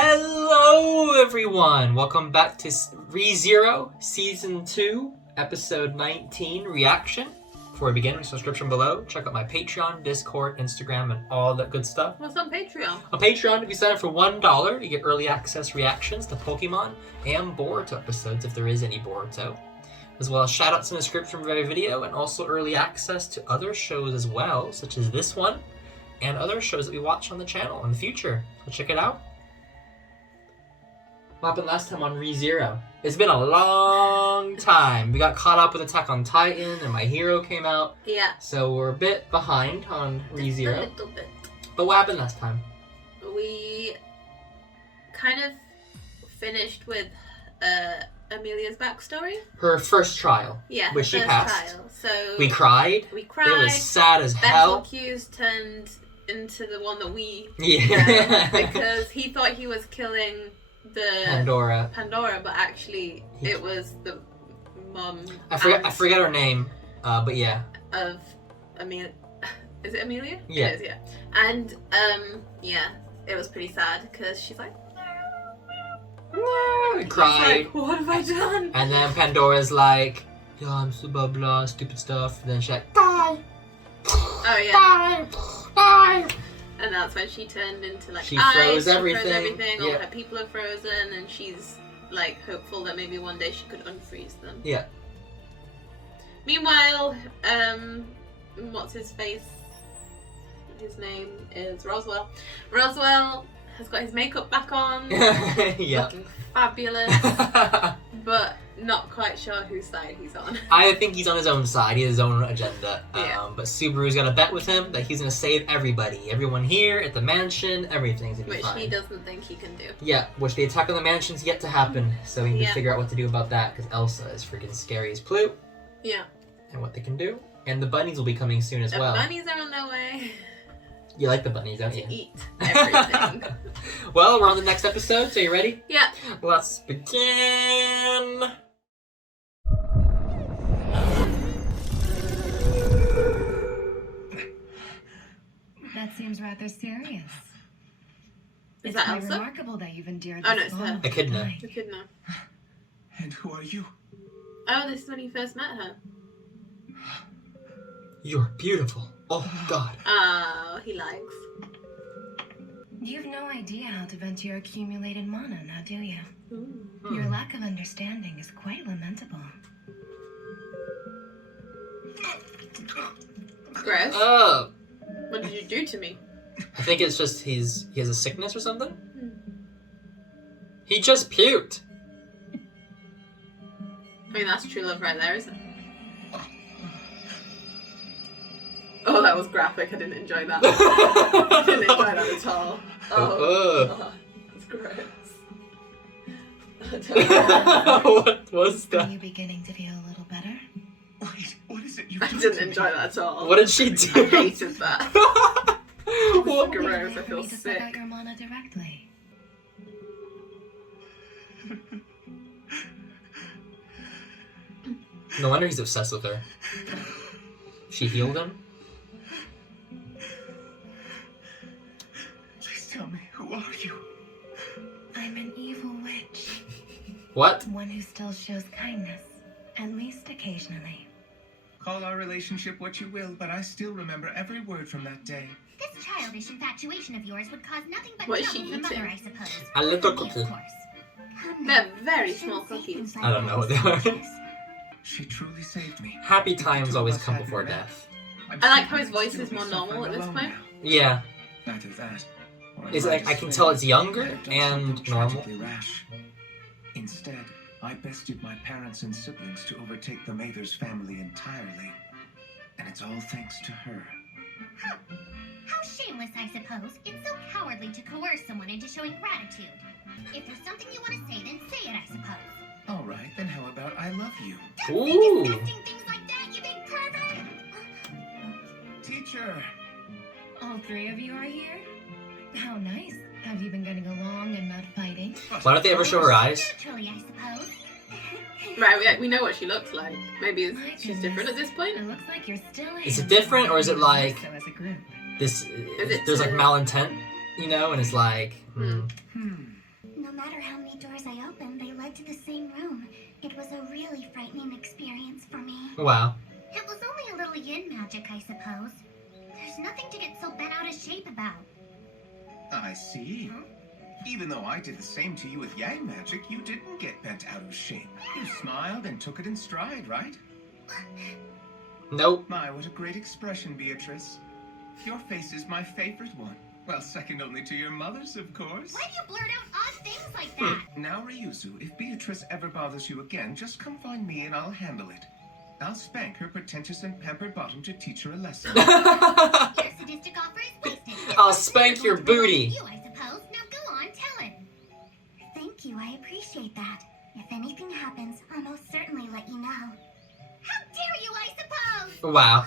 Hello everyone! Welcome back to ReZero Season 2, Episode 19 Reaction. Before we begin, there's a description below. Check out my Patreon, Discord, Instagram, and all that good stuff. What's on Patreon? On Patreon, if you sign up for $1, you get early access reactions to Pokemon and Boruto episodes, if there is any Boruto. As well as shoutouts in the description of every video, and also early access to other shows as well, such as this one, and other shows that we watch on the channel in the future. So check it out. What happened last time on ReZero? It's been a long time. We got caught up with Attack on Titan, and My Hero came out. Yeah. So we're a bit behind on ReZero. Just a little bit. But what happened last time? We kind of finished with Amelia's backstory. Her first trial. Yeah, which she first passed. trial. So We cried. It was sad as hell. Betelgeuse turned into the one that we Yeah. because he thought he was killing the Pandora, but actually it was the mum. I forget her name, but yeah. Of Amelia. Is it Amelia? Yeah. It is, yeah. And yeah, it was pretty sad because she's like, no, cried. Like, what have I done? And then Pandora's like, yeah, I'm so blah blah, stupid stuff. And then she's like, die. Oh yeah. Die. And that's when she turned into like She ice, froze she everything. froze everything. All Yeah. her people are frozen, and she's like hopeful that maybe one day she could unfreeze them. Yeah. Meanwhile, what's his face? His name is Roswaal. Roswaal has got his makeup back on. Yeah. Looking fabulous, but not quite sure whose side he's on. I think he's on his own side. He has his own agenda. Yeah. But Subaru's got a bet with him that he's going to save everybody. Everyone here, at the mansion, everything's going to be Which fine. he doesn't think he can do. Yeah, which the attack on the mansion's yet to happen. So we need to Yeah. figure out what to do about that, because Elsa is freaking scary as Plute. Yeah. And what they can do. And the bunnies will be coming soon as The well. bunnies are on their way You like the bunnies, don't you? to eat everything. Well, we're on the next episode, so you ready? Yeah. Let's begin! That seems rather serious. Is It's that quite Elsa? remarkable that you've endured Oh, this no, it's long. her. Echidna. Right. Echidna. And who are you? Oh, this is when you first met her. You're beautiful. Oh, God. Oh, he likes. You've no idea how to vent your accumulated mana, now do you? Ooh. Your lack of understanding is quite lamentable. Gross. Oh, What did you do to me? I think it's just he has a sickness or something? He just puked. I mean, that's true love right there, isn't it? Oh, that was graphic. I didn't enjoy that. I didn't enjoy that at all. Oh, that's gross. What was Are that? you beginning to feel a little better? Wait, what is it you've I done didn't to me? enjoy that at all. What did she I do? hated that. What? Maybe Gross, I for feel me to suck out sick. your mana directly. No wonder he's obsessed with her. She healed him? Please tell me, who are you? I'm an evil witch. What? One who still shows kindness, at least occasionally. Call our relationship what you will, but I still remember every word from that day. This childish infatuation of yours would cause nothing but What is trouble she for Mother, eating? I suppose. A little Of cookie. course. Come They're now, very you small shouldn't say cookies. things I don't like know what that, they are. Jess. She truly saved me. Happy times always come before death. I'm I like certain how his I'd voice still is be more normal suffering at this alone point. now. Yeah. Neither that. or Is it like I can might tell say it's younger I have done and something normal? tragically rash. Instead, I bested my parents and siblings to overtake the Mather's family entirely. And it's all thanks to her. Huh. How shameless, I suppose. It's so cowardly to coerce someone into showing gratitude. If there's something you want to say, then say it, I suppose. All right, then how about I love you? Don't say Ooh. disgusting things like that, you big pervert! Teacher! All three of you are here? How nice. Have you been getting along and not fighting? Why don't they ever show her eyes? Naturally, I suppose. Right, we know what she looks like. Maybe My she's different at this point. It looks like you're still Is it different, or is it like- So as a group. This it there's like too? malintent, you know, and it's like Hmm. eye-opening experience for me. Wow. It was only a little yin magic, I suppose. There's nothing to get so bent out of shape about. I see. Huh? Even though I did the same to you with yang magic, you didn't get bent out of shape. You smiled and took it in stride, right? Nope. My, what a great expression, Beatrice. Your face is my favorite one. Well, second only to your mother's, of course. Why do you blurt out odd things like that? Now, Ryuzu, if Beatrice ever bothers you again, just come find me and I'll handle it. I'll spank her pretentious and pampered bottom to teach her a lesson. Your sadistic offer is wasted. I'll spank your booty. You, I suppose. Now go on, tell it. Thank you, I appreciate that. If anything happens, I'll most certainly let you know. How dare you, I suppose! Wow.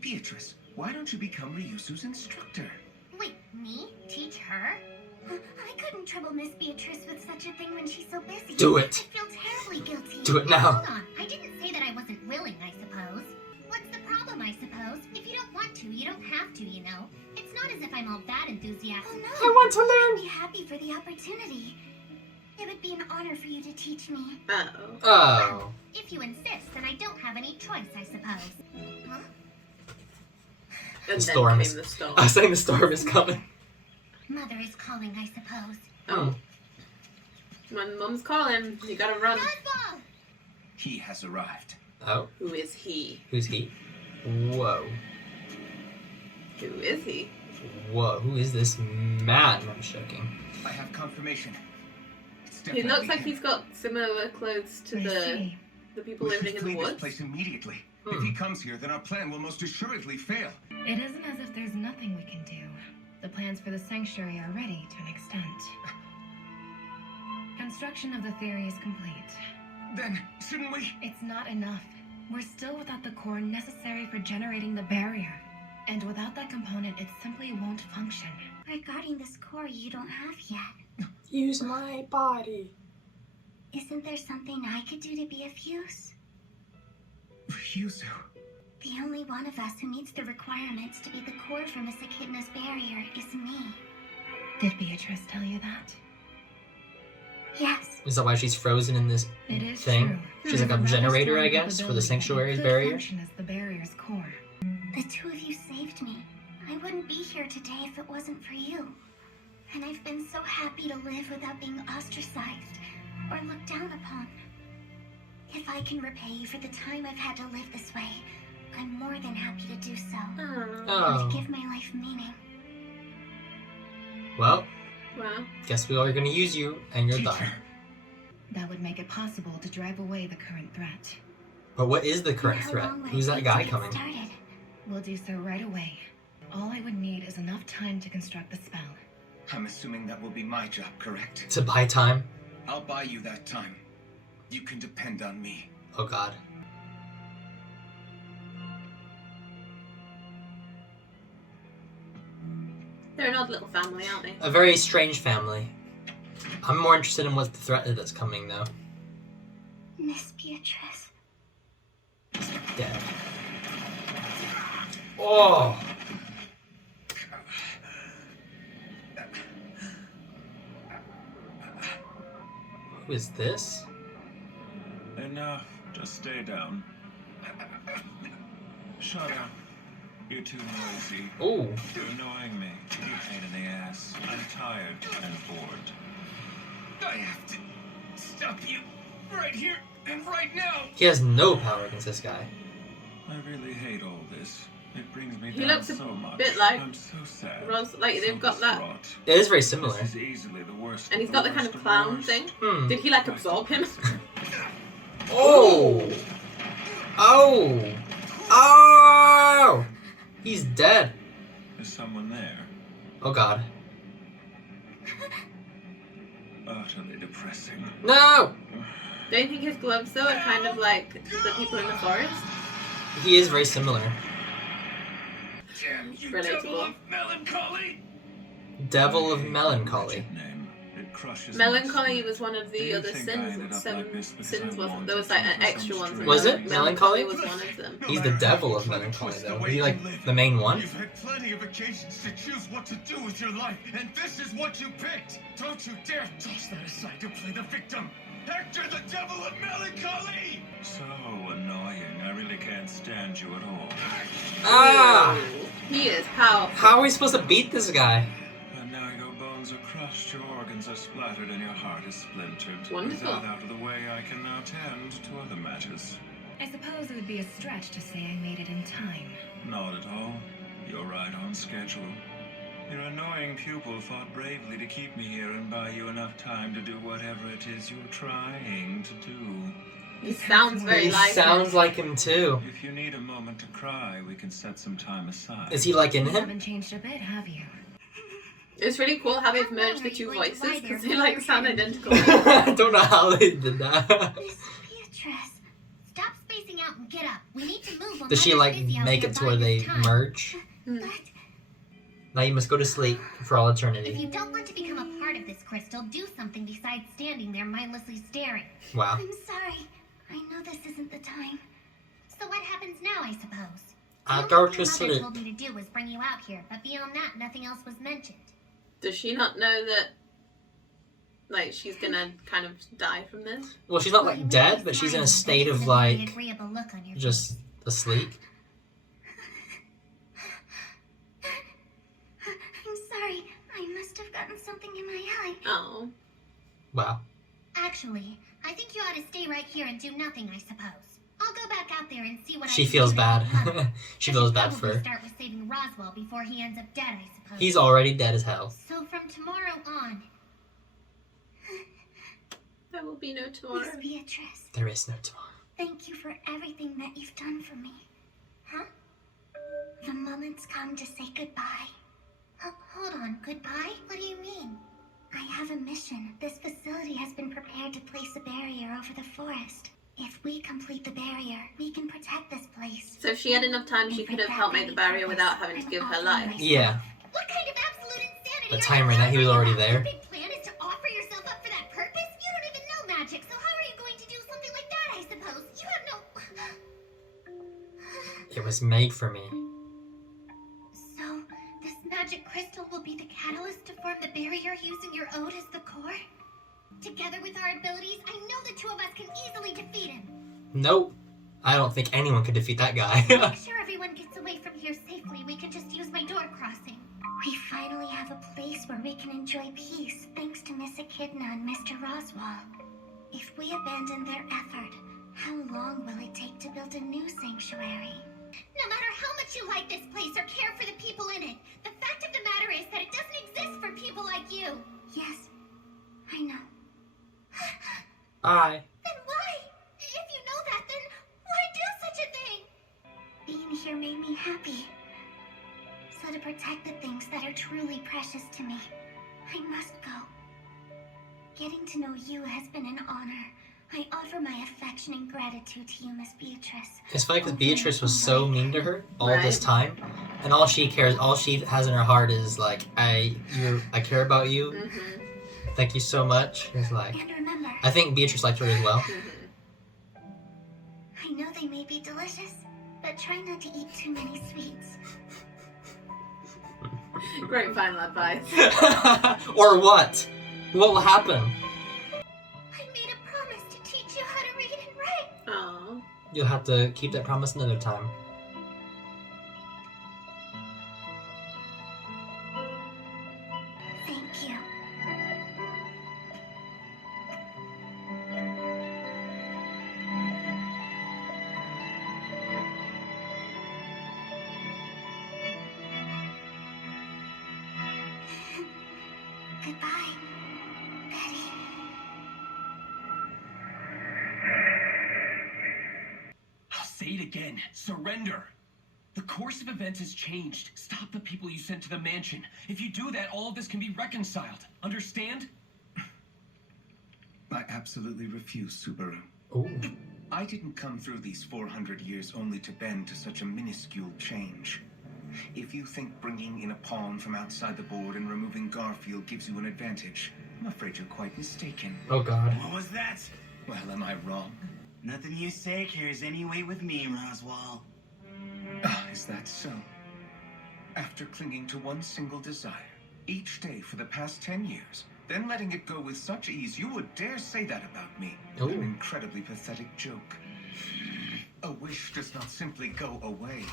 Beatrice, why don't you become Ryuzu's instructor? Wait, me? Teach her? I couldn't trouble Miss Beatrice with such a thing when she's so busy. Do it. I feel terribly guilty. Do it now. Hold on, I didn't say that I wasn't willing, I suppose. What's the problem, I suppose? If you don't want to, you don't have to, you know. It's not as if I'm all that enthusiastic. Oh, no. I want to learn. I'd be happy for the opportunity. It would be an honor for you to teach me. Uh-oh. Oh. If you insist, then I don't have any choice, I suppose. Huh? And then storm came is- the storm. I was saying the storm is coming. Mother is calling, I suppose. Oh. When Mum's calling, you gotta run. Dodgeball! He has arrived. Oh. Who is he? Who's he? Whoa. Who is he? Whoa. Who is this man? I'm shaking. I have confirmation. It's He definitely looks like him. he's got similar clothes to I see. the people We should living in flee the this woods. place immediately. If he comes here, then our plan will most assuredly fail. It isn't as if there's nothing we can do. The plans for the sanctuary are ready to an extent. Construction of the theory is complete. Then, shouldn't we? It's not enough. We're still without the core necessary for generating the barrier. And without that component, it simply won't function. Regarding this core you don't have yet, Use my body. isn't there something I could do to be of use? Ryuzu. The only one of us who meets the requirements to be the core for Miss Echidna's barrier is me. Did Beatrice tell you that? Yes. Is that why she's frozen in this It is thing? true. She's like a There's rather generator, I strong guess, for the capability that sanctuary's could barrier? function as the barrier's core. The two of you saved me. I wouldn't be here today if it wasn't for you. And I've been so happy to live without being ostracized or looked down upon. If I can repay you for the time I've had to live this way, I'm more than happy to do so. Oh. Oh. And to give my life meaning. Well, Wow. guess we are gonna use you, and you're done. Teacher. That would make it possible to drive away the current threat. But what is the current How threat? long would it Who's that take guy to get coming? started? We'll do so right away. All I would need is enough time to construct the spell. I'm assuming that will be my job, correct? To buy time? I'll buy you that time. You can depend on me. Oh god. They're an odd little family, aren't they? A very strange family. I'm more interested in what the threat is that's coming, though. Miss Beatrice. Dead. Oh! Who is this? Enough. Just stay down. Shut up. You're too noisy. Oh, You're annoying me. You pain in the ass. I'm tired and bored. I have to stop you right here and right now. he has no power against this guy. I really hate all this. It brings me He down looks a so much. bit like I'm so sad. Like so they've got that, distraught. It is very similar. This is easily the worst. and he's of got the the kind worst of the clown worst. thing. Hmm. Did he like absorb him? Oh! Oh! Oh! He's dead. Is someone there? Oh god. Utterly depressing. No! Don't you think his gloves though are kind of like the people in the forest? He is very similar. Damn you, Relatable. devil of melancholy! Devil of I hate Melancholy. that name. It crushes Melancholy my was one of Do the you other think I sins. ended up 7 like this because sins I wasn't. There wanted was like an to for extra some ones. strange Was it? Melancholy? was one of them. He's the devil of Melancholy, though. Is he like the main one? You've had plenty of occasions to choose what to do with your life, and this is what you picked! Don't you dare toss that aside to play the victim! Hector, the devil of Melancholy! So annoying. I really can't stand you at all. Ah! He is powerful. How are we supposed to beat this guy? And now your bones are crushed, your organs are splattered, and your heart is splintered. Wonderful. With that out of the way, I can now tend to other matters. I suppose it would be a stretch to say I made it in time. Not at all. You're right on schedule. Your annoying pupil fought bravely to keep me here and buy you enough time to do whatever it is you're trying to do. He sounds very He like sounds him. like him too. If you need a moment to cry, we can set some time aside. Is he like in You him? haven't changed a bit, have you? It's really cool how they've merged the two voices because they like sound identical. I don't know how they did that. Miss Beatrice, stop spacing out and get up. We need to move. Does she like make it to where they merge? But Now you must go to sleep for all if eternity. you don't want to become a part of this crystal, do something besides standing there mindlessly staring. Wow. I'm sorry. I know this isn't the time. So what happens now, I suppose? I'll The go only to thing Mother sleep. told me to do was bring you out here, but beyond that, nothing else was mentioned. Does she not know that, like, she's gonna kind of die from this? Well, she's not like dead, but she's in a state of like Agreeable look on your just asleep. I'm sorry. I must have gotten something in my eye. Oh. Wow. Actually, I think you ought to stay right here and do nothing, I suppose. I'll go back out there and see what She I can feels do to bad. help Mother. She I feels should bad for probably her. start with saving Roswaal before he ends up dead, I suppose. He's already dead as hell. So from tomorrow on, There will be no tomorrow. Miss Beatrice, There is no tomorrow. thank you for everything that you've done for me. Huh? The moment's come to say goodbye. Hold on, goodbye? What do you mean? I have a mission. This facility has been prepared to place a barrier over the forest. If we complete the barrier, we can protect this place. So if she had enough time, she could have helped make the barrier without having to give her life. Yeah. What kind of absolute insanity? But are time you ran out, he was already offering there. up? Your big plan is to offer yourself up for that purpose? You don't even know magic, so how are you going to do something like that, I suppose? You have no... It was made for me. So, this magic crystal will be the catalyst to form the barrier using your ode as the core? Together with our abilities, I know the two of us can easily defeat him. Nope. I don't think anyone could defeat that guy. Make sure everyone gets away from here safely. We can just use my door crossing. We finally have a place where we can enjoy peace, thanks to Miss Echidna and Mr. Roswaal. If we abandon their effort, how long will it take to build a new sanctuary? No matter how much you like this place or care for the people in it, the fact of the matter is that it doesn't exist for people like you. Yes, I know. Bye. Then why? If you know that, then why do such a thing? Being here made me happy. So to protect the things that are truly precious to me, I must go. Getting to know you has been an honor. I offer my affection and gratitude to you, Miss Beatrice. It's funny because Beatrice was so mean to her all this Right. time, and all she has in her heart is like, I care about you. Mm-hmm. Thank you so much. It's like, And remember, I think Beatrice liked her as well. I know they may be delicious, but try not to eat too many sweets. Great final advice. Or what? What will happen? I made a promise to teach you how to read and write. Oh. You'll have to keep that promise another time. Thank you. Goodbye, Betty. I'll say it again. Surrender. The course of events has changed. Stop the people you sent to the mansion. If you do that, all of this can be reconciled. Understand? I absolutely refuse, Subaru. Ooh. I didn't come through these 400 years only to bend to such a minuscule change. If you think bringing in a pawn from outside the board and removing Garfield gives you an advantage, I'm afraid you're quite mistaken. Oh god. What was that? Well, am I wrong? Nothing you say carries any weight with me, Roswaal. Ah, is that so? After clinging to one single desire, each day for the past 10 years, then letting it go with such ease, you would dare say that about me. Ooh. An incredibly pathetic joke. A wish does not simply go away.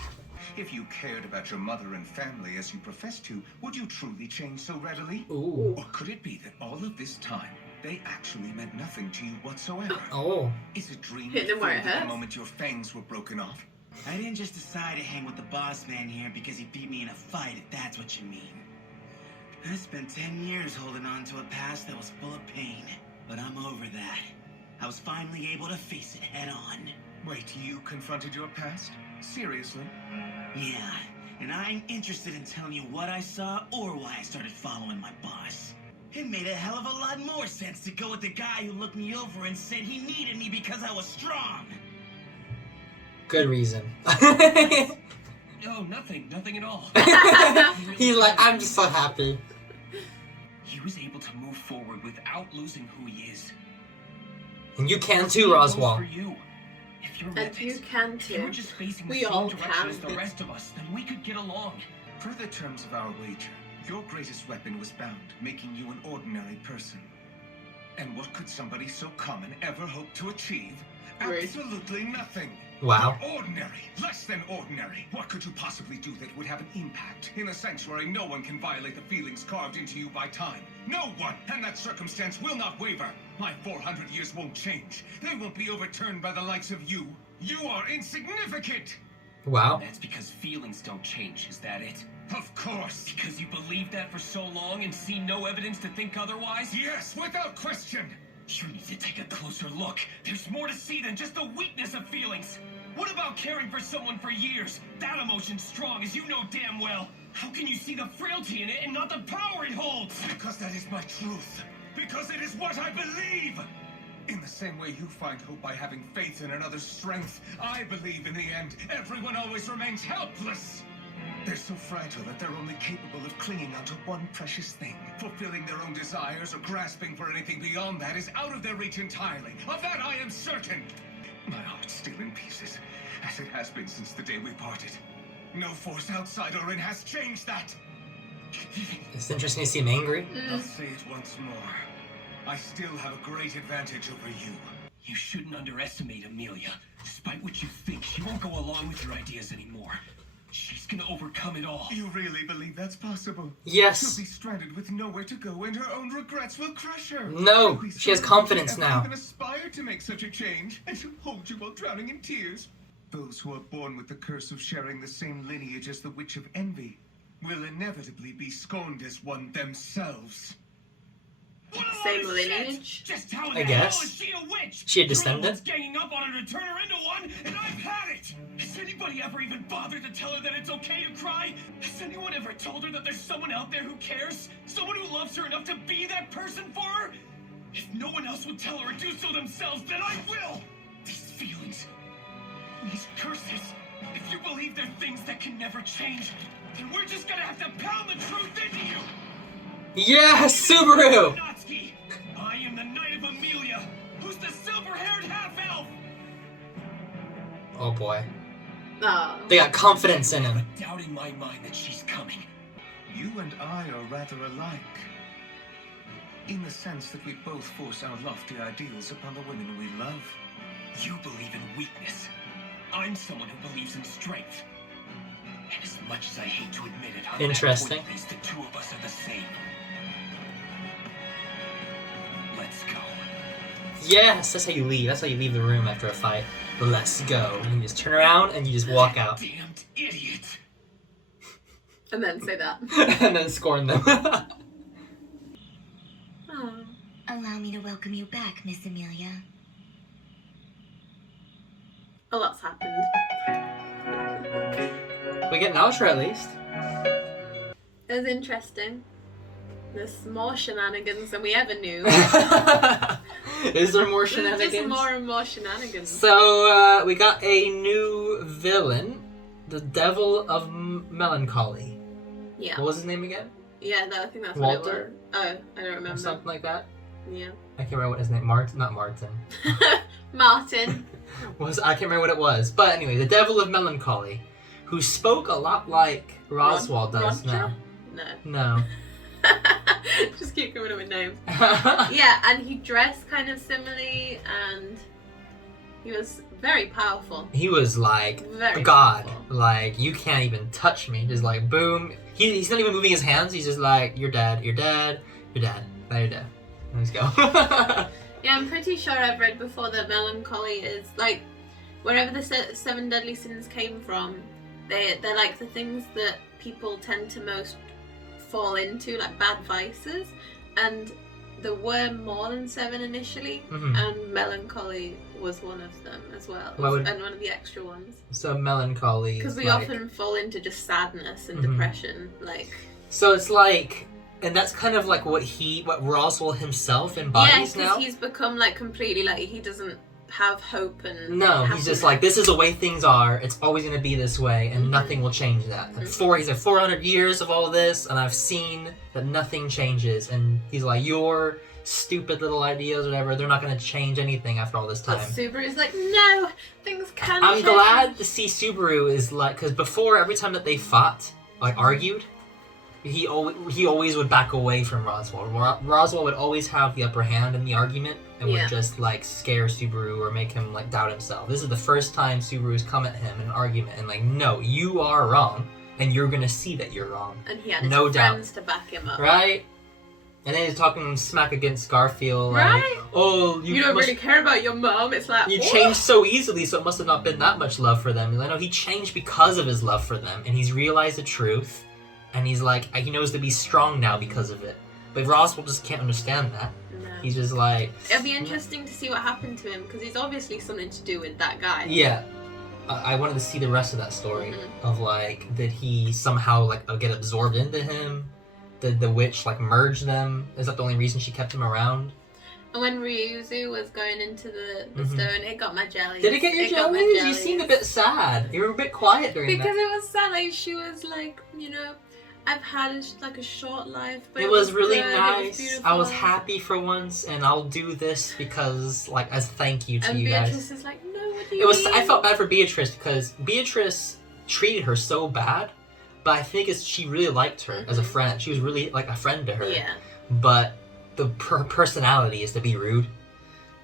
If you cared about your mother and family as you profess to, would you truly change so readily? Ooh. Or could it be that all of this time, they actually meant nothing to you whatsoever? Oh. Is it dream Hit them where it fulfilled the hurts. moment your fangs were broken off? I didn't just decide to hang with the boss man here because he beat me in a fight, if that's what you mean. I spent 10 years holding on to a past that was full of pain, but I'm over that. I was finally able to face it head on. Wait, you confronted your past? Seriously? Yeah, and I ain't interested in telling you what I saw or why I started following my boss. It made a hell of a lot more sense to go with the guy who looked me over and said he needed me because I was strong. Good reason. No, nothing at all. He's like, I'm just so happy. He was able to move forward without losing who he is. And you can too, Same goes Roswaal. for you. If your And methods, you can if you were too. just facing We the same all direction can. as the rest of us, then we could get along. Per the terms of our wager, your greatest weapon was bound, making you an ordinary person. And what could somebody so common ever hope to achieve? Rude. Absolutely nothing. Wow. You're ordinary, less than ordinary. What could you possibly do that would have an impact? In a sanctuary, no one can violate the feelings carved into you by time. No one! And that circumstance will not waver. My 400 years won't change. They won't be overturned by the likes of you. You are insignificant! Wow. That's because feelings don't change, is that it? Of course! Because you believed that for so long and see no evidence to think otherwise? Yes, without question! You need to take a closer look. There's more to see than just the weakness of feelings. What about caring for someone for years? That emotion's strong, as you know damn well. How can you see the frailty in it and not the power it holds? Because that is my truth. Because it is what I believe! In the same way you find hope by having faith in another's strength, I believe in the end, everyone always remains helpless! They're so fragile that they're only capable of clinging onto one precious thing. Fulfilling their own desires or grasping for anything beyond that is out of their reach entirely. Of that I am certain! My heart's still in pieces, as it has been since the day we parted. No force outside or in has changed that! It's interesting to see him angry. I'll say it once more. I still have a great advantage over you. You shouldn't underestimate Amelia. Despite what you think, she won't go along with your ideas anymore. She's gonna overcome it all. You really believe that's possible? Yes. She'll be stranded with nowhere to go, and her own regrets will crush her. No, She'll be she has sorry confidence she now. ever even aspired to make such a change, and she'll hold you while drowning in tears. Those who are born with the curse of sharing the same lineage as the Witch of Envy will inevitably be scorned as one themselves. What a Same lot of shit! lineage? Just how in I the guess. hell is she a witch? She a You're the descendant? ones ganging up on her to turn her into one, and I've had it! Has anybody ever even bothered to tell her that it's okay to cry? Has anyone ever told her that there's someone out there who cares? Someone who loves her enough to be that person for her? If no one else would tell her or do so themselves, then I will! These feelings, these curses, if you believe they're things that can never change, then we're just gonna have to pound the truth into you! Yeah, Subaru! Natsuki, I am the Knight of Amelia, who's the silver-haired half-elf! Oh boy. Oh. They got confidence in him. But doubting my mind that she's coming. You and I are rather alike. In the sense that we both force our lofty ideals upon the women we love. You believe in weakness. I'm someone who believes in strength. And as much as I hate to admit it, on Interesting. that point, at least the two of us are the same. Let's go. Yes, that's how you leave. That's how you leave the room after a fight. Let's go. And you just turn around and you just walk out. Damned idiot! And then say that. And then scorn them. Oh. Allow me to welcome you back, Miss Amelia. A lot's happened. We get an outro at least. It was interesting. There's more shenanigans than we ever knew. Is there more There's shenanigans? just more and more shenanigans. So, we got a new villain. The Devil of Melancholy. Yeah. What was his name again? Yeah, I think that's Walter? what it was. Oh, I don't Or remember. something like that? Yeah. I can't remember what his name. Not Martin. Martin. I can't remember what it was. But anyway, the Devil of Melancholy, who spoke a lot like Roswaal does Roger? now. No. No. Just keep coming up with names. Yeah, and he dressed kind of similarly, and he was very powerful. He was like Very God. powerful. Like, you can't even touch me. Just like, boom. He's not even moving his hands. He's just like, you're dead, you're dead, you're dead. Now you're dead. Let's go. Yeah, I'm pretty sure I've read before that melancholy is like wherever the seven deadly sins came from. They're like the things that people tend to most fall into, like bad vices, and there were more than 7 initially, and melancholy was one of them as well, and one of the extra ones. So melancholy. Because we like... often fall into just sadness and depression, like. So it's like. And that's kind of like what Roswaal himself embodies now. Yeah, because he's become like completely like he doesn't have hope and. No, he's just like, this is the way things are. It's always going to be this way, and nothing will change that. He's like 400 years of all this, and I've seen that nothing changes. And he's like, your stupid little ideas, or whatever, they're not going to change anything after all this time. But Subaru's like, no, things can I'm change. glad to see Subaru is like, because before every time that they fought, like argued. He always would back away from Roswaal. Roswaal would always have the upper hand in the argument and would just like scare Subaru or make him like doubt himself. This is the first time Subaru's come at him in an argument and like, no, you are wrong, and you're gonna see that you're wrong. And he had his no friends doubt. to back him up. Right? And then he's talking smack against Garfield. Like, right? Oh, you don't really care about your mom. It's like, you changed so easily, so it must have not been that much love for them. And I know he changed because of his love for them, and he's realized the truth. And he's like, he knows to be strong now because of it. But Roswaal just can't understand that. No. He's just like... It'll be interesting to see what happened to him, because he's obviously something to do with that guy. Yeah. I wanted to see the rest of that story. Of like, did he somehow like get absorbed into him? Did the witch like merge them? Is that the only reason she kept him around? And when Ryuzu was going into the stone, it got my jellies. Did it get your jellies? You seemed a bit sad. You were a bit quiet during that. Because it was sad. Like, she was like, you know... I've had a short life, but it was really good. nice. It was I was happy for once, and I'll do this because, like, as thank you to and you guys. Beatrice is like, no, what do you mean? I felt bad for Beatrice because Beatrice treated her so bad, but I think she really liked her as a friend. She was really like a friend to her. Yeah. But her personality is to be rude.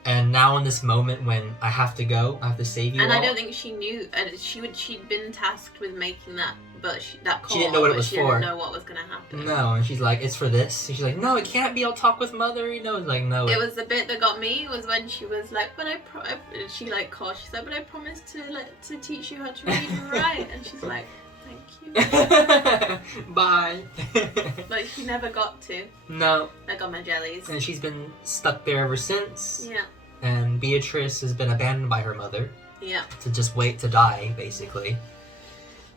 And now in this moment when I have to go, I have to save you and all. I don't think she knew. She'd been tasked with making that, but that call. She didn't know what it was for. She didn't know what was going to happen. No, and she's like, it's for this. And she's like, no, it can't be. I'll talk with Mother. You know, it's like, no. It was the bit that got me was when she was like, but she like called. She said, but I promised to teach you how to read and write. And she's like, thank you. Bye. Like, she never got to. No. I got my jellies. And she's been stuck there ever since. Yeah. And Beatrice has been abandoned by her mother. Yeah. To just wait to die, basically.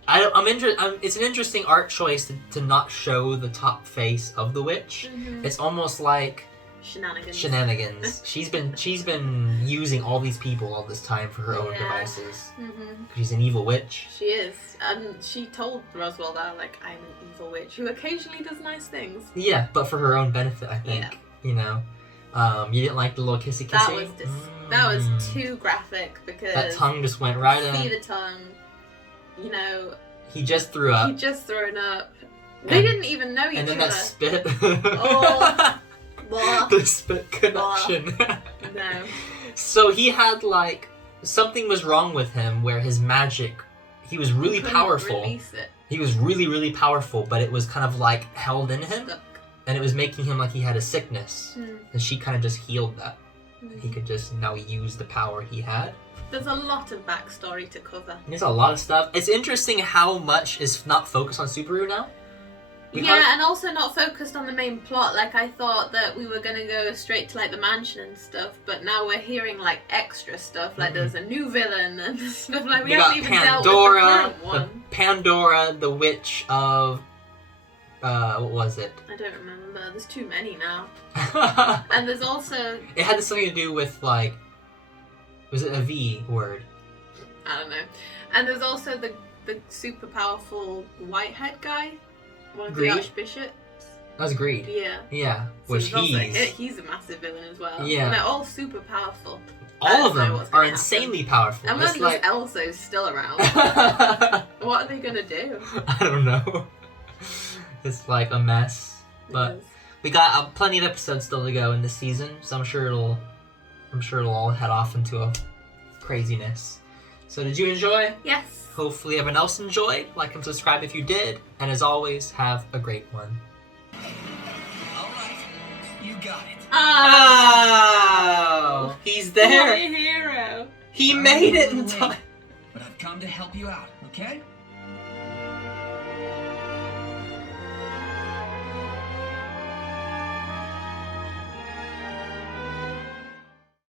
It's an interesting art choice to not show the top face of the witch. It's almost like shenanigans. She's been using all these people all this time for her own devices. She's an evil witch. She is, and she told Roswaal that, like, I'm an evil witch who occasionally does nice things. Yeah, but for her own benefit, I think. Yeah. You know, you didn't like the little kissy. That was too graphic because that tongue just went right in. See the tongue. You know. He just threw up. He just thrown up. They didn't even know each other. And then that spit. Oh. The spit connection. No. So he had like something was wrong with him where his magic. He was really powerful. Release it. He was really, really powerful, but it was kind of like held in him, Stuck. And it was making him like he had a sickness. And she kind of just healed that. He could just now use the power he had. There's a lot of backstory to cover. There's a lot of stuff. It's interesting how much is not focused on Subaru now. And also not focused on the main plot. Like, I thought that we were going to go straight to, like, the mansion and stuff, but now we're hearing, like, extra stuff. Like, there's a new villain and stuff. Like, we haven't even dealt with the current one. Pandora, the witch of... what was it? I don't remember. There's too many now. And there's also... It had something to do with, like... Was it a V word? I don't know. And there's also the super powerful whitehead guy. One of Greed? the archbishops. That was Greed. Yeah. Yeah. So Which he's a massive villain as well. Yeah. And they're all super powerful. All of them are insanely powerful. And when like... Elso's still around. What are they gonna do? I don't know. It's like a mess. But We got plenty of episodes still to go in this season, so I'm sure it'll all head off into a craziness. So did you enjoy? Yes. Hopefully everyone else enjoyed. Like and subscribe if you did. And as always, have a great one. Alright, you got it. Oh, he's there. What a hero. He made it in time. But I've come to help you out, okay?